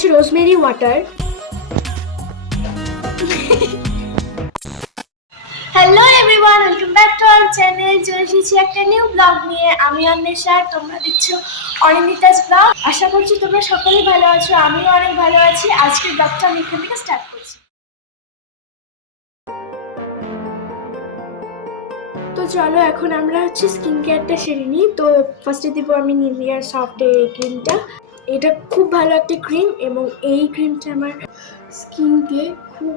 হচ্ছে rosemary water. Hello everyone welcome back to our channel চলে এসেছি একটা নিউ ব্লগ নিয়ে। আমি অন্বেষা তোমরা দেখছ অনিন্দিতাস ব্লগ আশা করছি তোমরা সকলেই ভালো আছো আমিও অনেক ভালো আছি। আজকের ব্লগটা আমি এখান থেকে স্টার্ট করছি। তো চলো এখন আমরা হচ্ছে স্কিন কেয়ারটা সেরে নিই। তো ফার্স্টে দিব আমি নিভিয়ার সফট এই ক্রিমটা এটা খুব ভালো একটা ক্রিম এবং এই ক্রিমটা আমার স্কিনকে খুব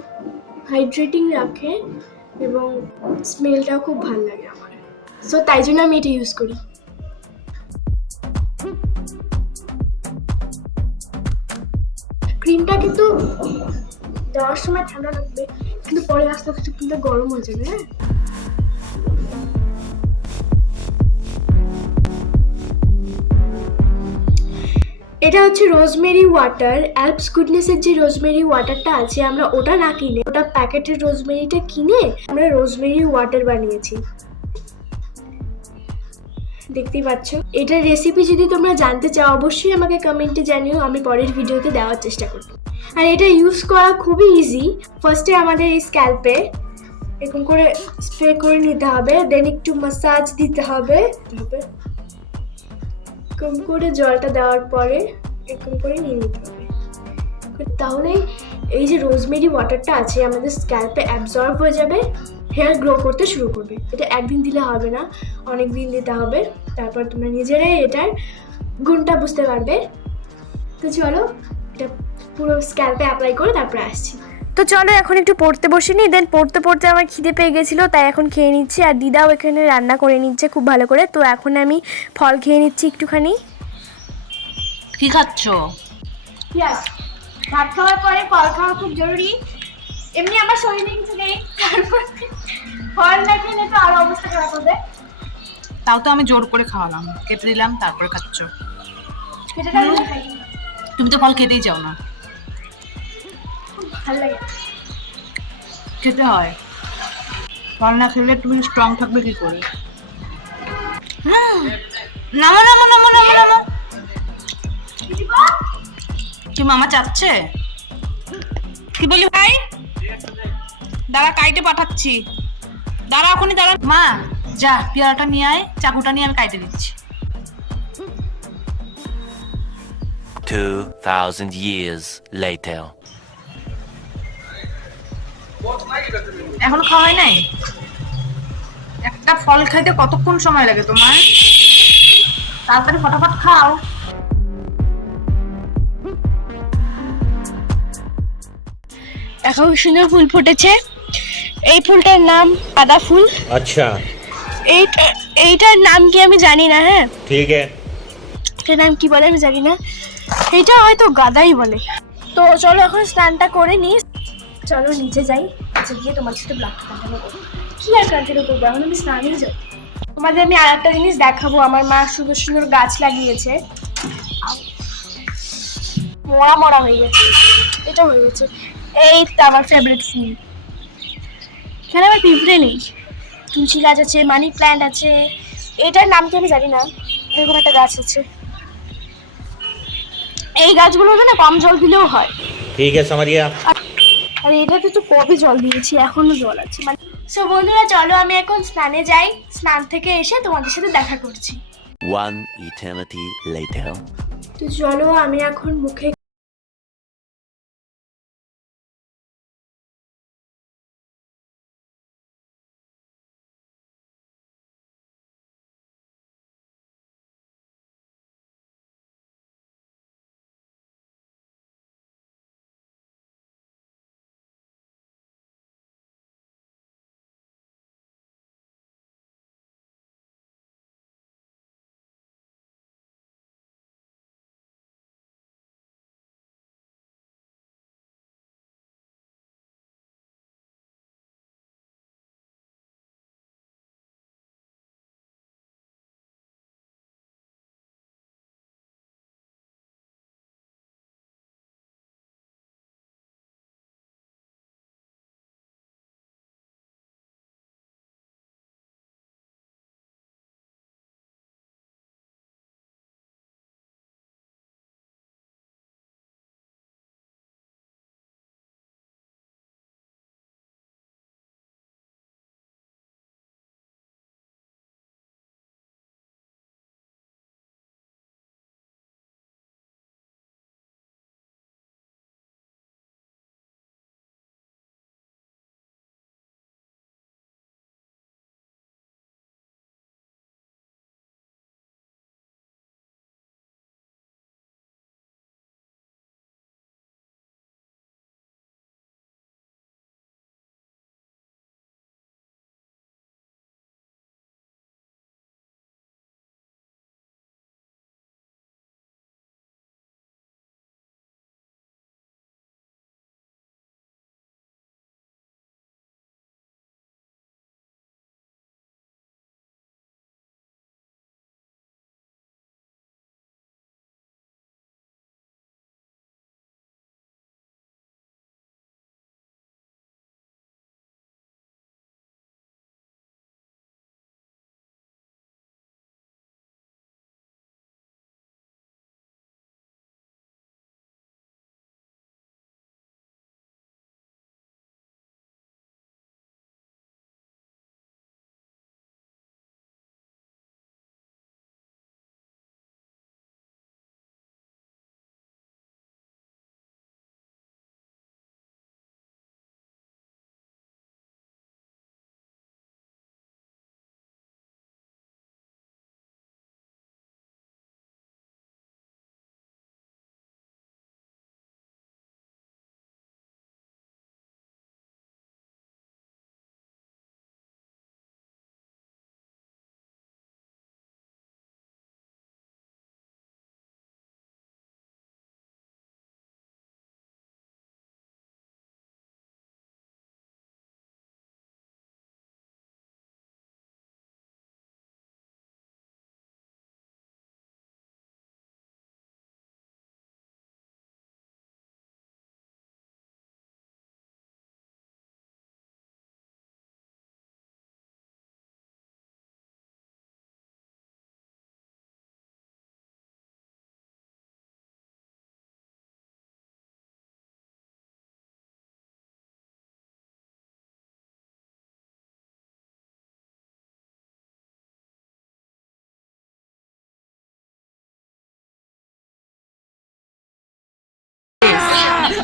হাইড্রেটিং রাখে এবং স্মেলটাও খুব ভালো লাগে আমার। সো তাই জন্য আমি এটা ইউজ করি। ক্রিমটা কিন্তু দেওয়ার সময় ঠান্ডা লাগবে, কিন্তু পরে আস্তে আস্তে ক্রিমটা গরম হয়ে যাবে হ্যাঁ? এটা হচ্ছে রোজমেরি ওয়াটার। অ্যালপস গুডনেসের যে রোজমেরি ওয়াটারটা আছে, আমরা ওটা না কিনে, ওটা প্যাকেটের রোজমেরিটা কিনে আমরা রোজমেরি ওয়াটার বানিয়েছি। দেখতেই পাচ্ছ? এটার রেসিপি যদি তোমরা জানতে চাও, অবশ্যই আমাকে কমেন্টে জানিও, আমি পরের ভিডিওতে দেওয়ার চেষ্টা করব। আর এটা ইউজ করা খুবই ইজি ফার্স্টে আমাদের এই স্ক্যাল্পে এরকম করে স্প্রে করে নিতে হবে দেন একটু মাসাজ দিতে হবে। হবে। এরকম করে জলটা দেওয়ার পরে এরকম করে নিয়ে নিতে হবে। তাহলে এই যে রোজমেরি ওয়াটারটা আছে, আমাদের স্ক্যাল্পে অ্যাবজর্ব হয়ে যাবে হেয়ার গ্রো করতে শুরু করবে। এটা একদিন দিলে হবে না, অনেক দিন দিতে হবে। তারপর তোমরা নিজেরাই এটার গুণটা বুঝতে পারবে। তো চলো, এটা পুরো স্ক্যাল্পে অ্যাপ্লাই করে তারপরে আসছি। তো চলো এখন একটু পড়তে বসিনি দেন পড়তে পড়তে আমার খিদে পেয়ে গেছিল তাই এখন খেয়ে নিচ্ছি। আর দিদাও এখানে রান্না করে নিচ্ছে খুব ভালো করে। তো এখন আমি ফল খেয়ে নিচ্ছি একটুখানি। কি খাচ্ছ? ভাত খাওয়ার পরে ফল খাওয়া খুব জরুরি। এমনি আমার শরীরে কিছু নেই ফল না খেলে তো আরও অবস্থা খারাপ হবে। তাও তো আমি জোর করে খাওয়ালাম কেটে দিলাম তারপরে খাচ্ছ। তুমি তো ফল খেতেই চাও না। ভালো খেতে হয়। ফল না খেলে তুমি স্ট্রং থাকবে কি করে? নামো নামো নামো নামো নামো। কি মামা চাচ্ছে? কি বলি ভাই? দাঁড়া কাইটে পাঠাচ্ছি। দাঁড়া এখনই দাঁড়া। মা যা পেয়ারাটা নিয়ে আয় চাকুটা নিয়ে আমি কাইটে দিচ্ছি। 2,000 years later. এখনও খাওয়া হয় নাই? একটা ফল খাইতে কতক্ষণ সময় লাগে তোমার? তাড়াতাড়ি ফটাফট খাও। এখন সুন্দর ফুল ফুটেছে। এই ফুলটার নাম গাঁদা ফুল। আচ্ছা। এইটার নাম কি আমি জানি না হ্যাঁ? ঠিক আছে। নাম কি বলে আমি জানি না। এটা হয়তো গাদাই বলে। তো চলো এখন স্নানটা করে নিই চলো নিচে যাই আচ্ছা গিয়ে তোমার সাথে ব্লাক কাটানো করো কি আর কন্টিনিউ করব এখন আমি স্নানই যাই তোমাদের আমি আর একটা জিনিস দেখাবো আমার মা সুন্দর সুন্দর গাছ লাগিয়েছে। মরা মরা হয়ে গেছে। এটা হয়ে গেছে। এই তো আমার ফেভারিট ফুল। এখানে আমার পিঁপড়ে নেই। তুলসী গাছ আছে মানি প্ল্যান্ট আছে। এটার নাম কি আমি জানি না এরকম একটা গাছ আছে। এই গাছগুলো না কম জল দিলেও হয়। ঠিক আছে আমার ইয়া আর এটাতে তো কবে জল দিয়েছি এখনও জল আছে। মানে সো বন্ধুরা চলো আমি এখন স্নানে যাই। স্নান থেকে এসে তোমাদের সাথে দেখা করছি। One eternity later. তো চলো আমি এখন মুখে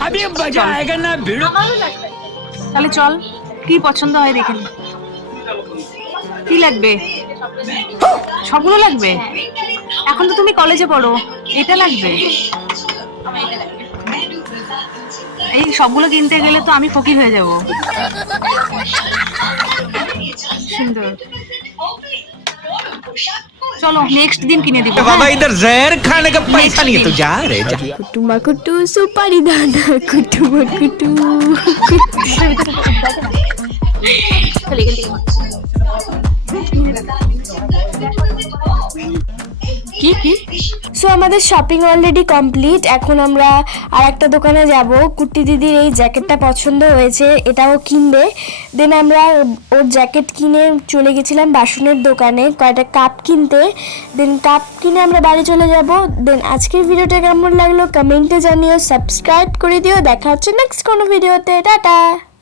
अभी मजा आएगा ना भिड़ो তাহলে চল কি পছন্দ হয় দেখে নি কি লাগবে সবগুলো লাগবে এখন তো তুমি কলেজে পড়ো এটা লাগবে এই সবগুলো কিনতে গেলে তো আমি ফকির হয়ে যাব সুন্দর चलो नेक्स्ट दिन किने देखो। बाबा इधर जहर खाने का पैसा नहीं है तो जा रे जा। कुटुमा कुटु सुपारी दादा कुटुमा कुटु चले गए কি কি? সো আমাদের শপিং অলরেডি কমপ্লিট এখন আমরা আর একটা দোকানে যাব। কুর্তি দিদির এই জ্যাকেটটা পছন্দ হয়েছে, এটাও কিনবে। দেন আমরা ওর জ্যাকেট কিনে চলে গেছিলাম বাসনের দোকানে, কয়টা কাপ কিনতে। দেন কাপ কিনে আমরা বাড়ি চলে যাব। দেন আজকের ভিডিওটা কেমন লাগল? কমেন্টে জানিও সাবস্ক্রাইব করে দিও। দেখা হচ্ছে নেক্সট কোনো ভিডিওতে টাটা!